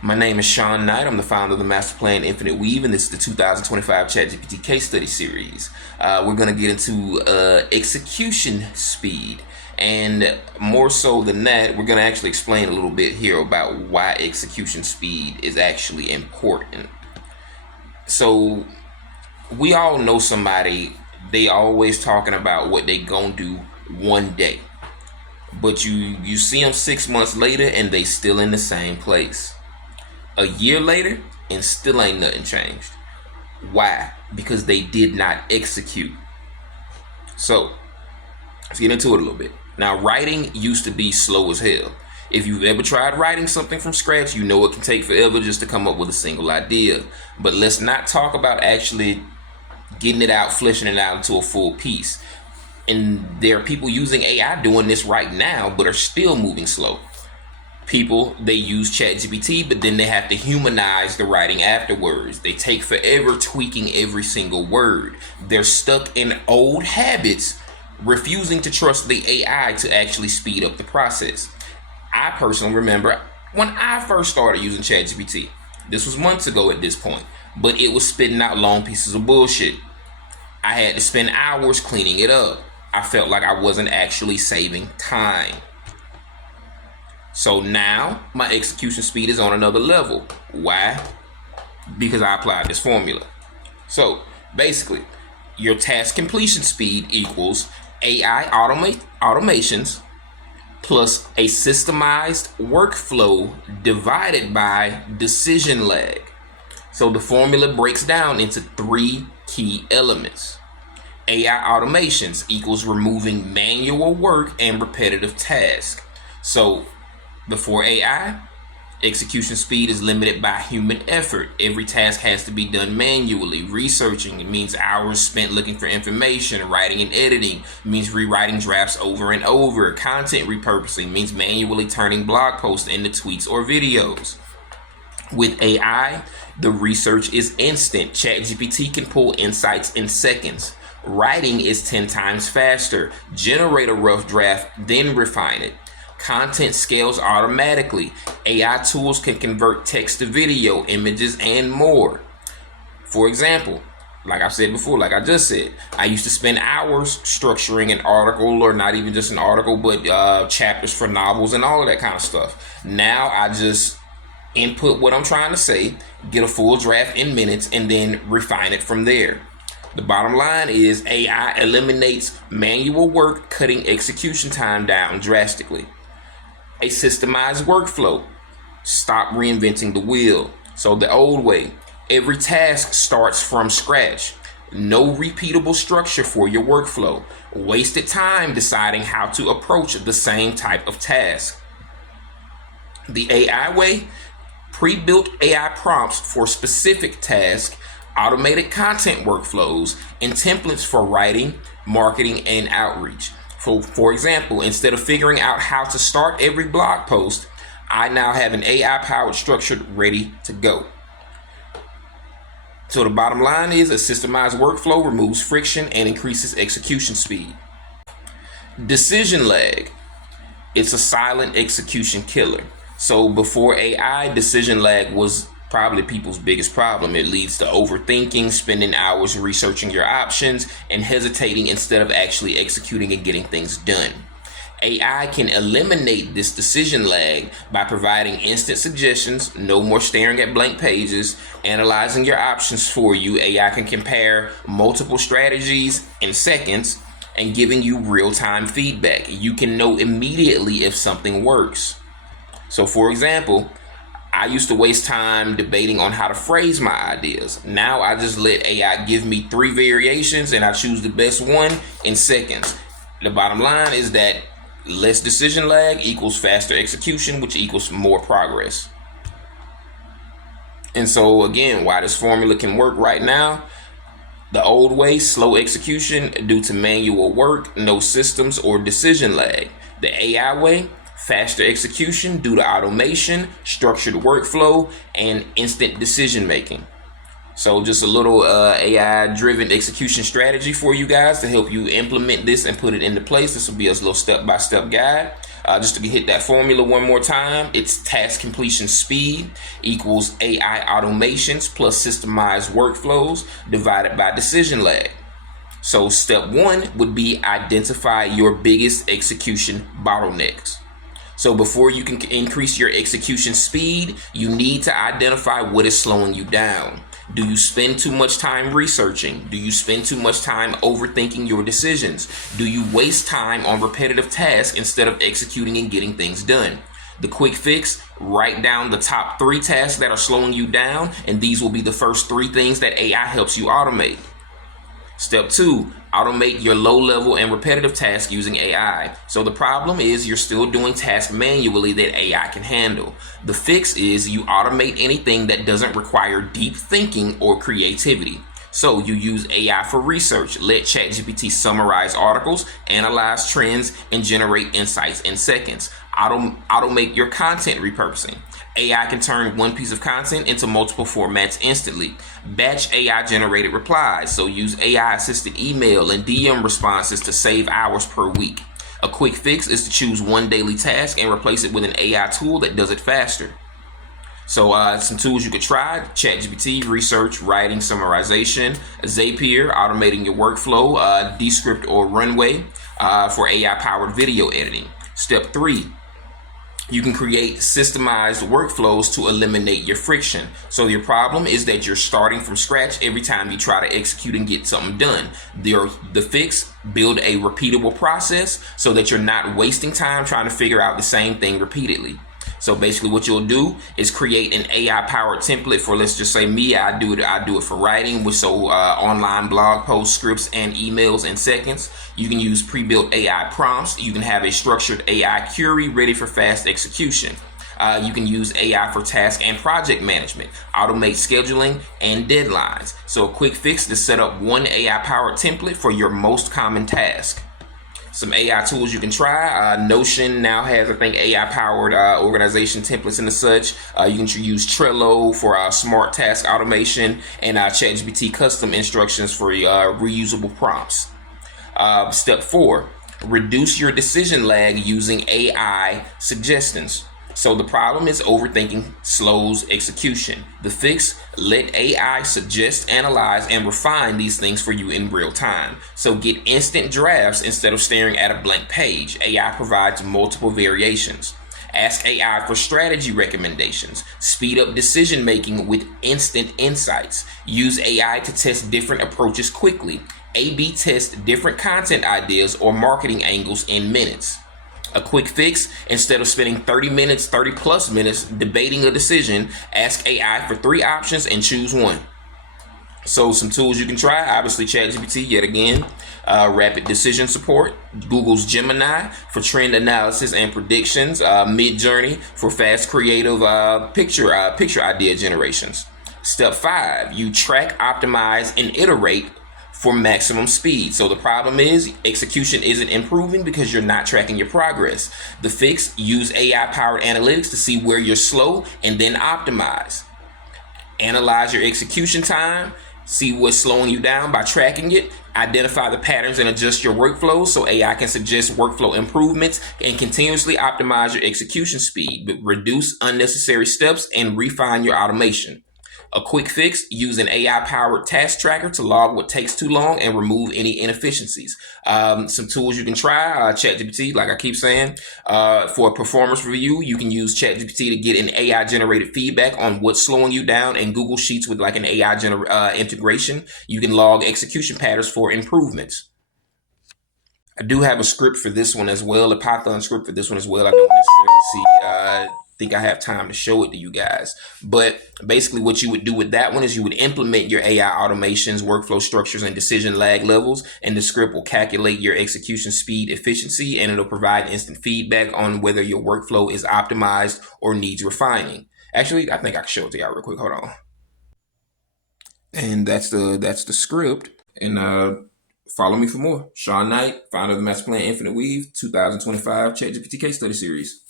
My name is Shawn Knight. I'm the founder of the Masterplan Infinite Weave, and this is the 2025 ChatGPT case study series. We're going to get into execution speed, and more so than that, we're going to actually explain a little bit here about why execution speed is actually important. So we all know somebody, they always talking about what they gonna do one day, but you see them 6 months later and they still in the same place. A year later and still ain't nothing changed. Why? Because they did not execute. So let's get into it a little bit. Now, writing used to be slow as hell. If you've ever tried writing something from scratch, you know it can take forever just to come up with a single idea. But let's not talk about actually getting it out, fleshing it out into a full piece. And there are people using AI doing this right now, but are still moving slow. People, they use ChatGPT, but then they have to humanize the writing afterwards. They take forever tweaking every single word. They're stuck in old habits, refusing to trust the AI to actually speed up the process. I personally remember when I first started using ChatGPT. This was months ago at this point, but it was spitting out long pieces of bullshit. I had to spend hours cleaning it up. I felt like I wasn't actually saving time. So now my execution speed is on another level. Why? Because I applied this formula. So basically, your task completion speed equals AI automations plus a systemized workflow divided by decision lag. So the formula breaks down into three key elements. AI automations equals removing manual work and repetitive tasks. So before AI, execution speed is limited by human effort. Every task has to be done manually. Researching, it means hours spent looking for information. Writing and editing means rewriting drafts over and over. Content repurposing means manually turning blog posts into tweets or videos. With AI, the research is instant. ChatGPT can pull insights in seconds. Writing is 10 times faster. Generate a rough draft, then refine it. Content scales automatically. AI tools can convert text to video, images, and more. For example, like I said before, like I just said, I used to spend hours structuring an article, or not even just an article, but chapters for novels and all of that kind of stuff. Now I just input what I'm trying to say, get a full draft in minutes, and then refine it from there. The bottom line is AI eliminates manual work, cutting execution time down drastically. A systemized workflow. Stop reinventing the wheel. So the old way, every task starts from scratch. No repeatable structure for your workflow. Wasted time deciding how to approach the same type of task. The AI way, pre-built AI prompts for specific tasks, automated content workflows, and templates for writing, marketing, and outreach. So, for example, instead of figuring out how to start every blog post, I now have an AI-powered structure ready to go. So the bottom line is a systemized workflow removes friction and increases execution speed. Decision lag. It's a silent execution killer. So before AI, decision lag was probably people's biggest problem. It leads to overthinking, spending hours researching your options, and hesitating instead of actually executing and getting things done. AI can eliminate this decision lag by providing instant suggestions, no more staring at blank pages, analyzing your options for you. AI can compare multiple strategies in seconds and giving you real-time feedback. You can know immediately if something works. So for example, I used to waste time debating on how to phrase my ideas. Now I just let AI give me 3 variations and I choose the best one in seconds. The bottom line is that less decision lag equals faster execution, which equals more progress. And so again, why this formula can work right now: the old way, slow execution due to manual work, no systems or decision lag. The AI way, faster execution due to automation, structured workflow, and instant decision making. So just a little AI-driven execution strategy for you guys to help you implement this and put it into place. This will be a little step-by-step guide. Just to hit that formula one more time, it's task completion speed equals AI automations plus systemized workflows divided by decision lag. So step one would be identify your biggest execution bottlenecks. So before you can increase your execution speed, you need to identify what is slowing you down. Do you spend too much time researching? Do you spend too much time overthinking your decisions? Do you waste time on repetitive tasks instead of executing and getting things done? The quick fix, write down the top 3 tasks that are slowing you down, and these will be the first 3 things that AI helps you automate. Step 2, automate your low-level and repetitive tasks using AI. So the problem is you're still doing tasks manually that AI can handle. The fix is you automate anything that doesn't require deep thinking or creativity. So you use AI for research. Let ChatGPT summarize articles, analyze trends, and generate insights in seconds. Automate your content repurposing. AI can turn one piece of content into multiple formats instantly. Batch AI generated replies, so use AI assisted email and DM responses to save hours per week. A quick fix is to choose one daily task and replace it with an AI tool that does it faster. So some tools you could try: ChatGPT, research, writing, summarization; Zapier, automating your workflow; Descript or Runway for AI-powered video editing. Step 3, you can create systemized workflows to eliminate your friction. So your problem is that you're starting from scratch every time you try to execute and get something done. The fix, build a repeatable process so that you're not wasting time trying to figure out the same thing repeatedly. So basically what you'll do is create an AI powered template for, let's just say me. I do it for writing, with online blog posts, scripts, and emails in seconds. You can use pre-built AI prompts. You can have a structured AI query ready for fast execution. You can use AI for task and project management, automate scheduling and deadlines. So a quick fix to set up one AI powered template for your most common task. Some AI tools you can try. Notion now has, I think, AI-powered organization templates and such. You can use Trello for smart task automation, and ChatGPT custom instructions for reusable prompts. Step 4, reduce your decision lag using AI suggestions. So the problem is overthinking slows execution. The fix, let AI suggest, analyze, and refine these things for you in real time. So get instant drafts instead of staring at a blank page. AI provides multiple variations. Ask AI for strategy recommendations. Speed up decision making with instant insights. Use AI to test different approaches quickly. A/B test different content ideas or marketing angles in minutes. A quick fix, instead of spending 30 plus minutes debating a decision, ask AI for 3 options and choose one. So some tools you can try: obviously ChatGPT yet again, rapid decision support, Google's Gemini for trend analysis and predictions, Midjourney for fast creative picture idea generations. Step 5, you track, optimize, and iterate for maximum speed. So the problem is execution isn't improving because you're not tracking your progress. The fix, use AI-powered analytics to see where you're slow and then optimize. Analyze your execution time, see what's slowing you down by tracking it, identify the patterns and adjust your workflows so AI can suggest workflow improvements, and continuously optimize your execution speed, but reduce unnecessary steps and refine your automation. A quick fix, use an AI-powered task tracker to log what takes too long and remove any inefficiencies. Some tools you can try: ChatGPT, like I keep saying. For a performance review, you can use ChatGPT to get an AI-generated feedback on what's slowing you down, and Google Sheets with like an AI integration. You can log execution patterns for improvements. I do have a script for this one as well, a Python script for this one as well. I don't necessarily think I have time to show it to you guys. But basically what you would do with that one is you would implement your AI automations, workflow structures, and decision lag levels, and the script will calculate your execution speed efficiency, and it'll provide instant feedback on whether your workflow is optimized or needs refining. Actually, I think I can show it to y'all real quick. Hold on. And that's the script. And follow me for more. Shawn Knight, founder of the Masterplan Infinite Weave 2025 ChatGPT case study series.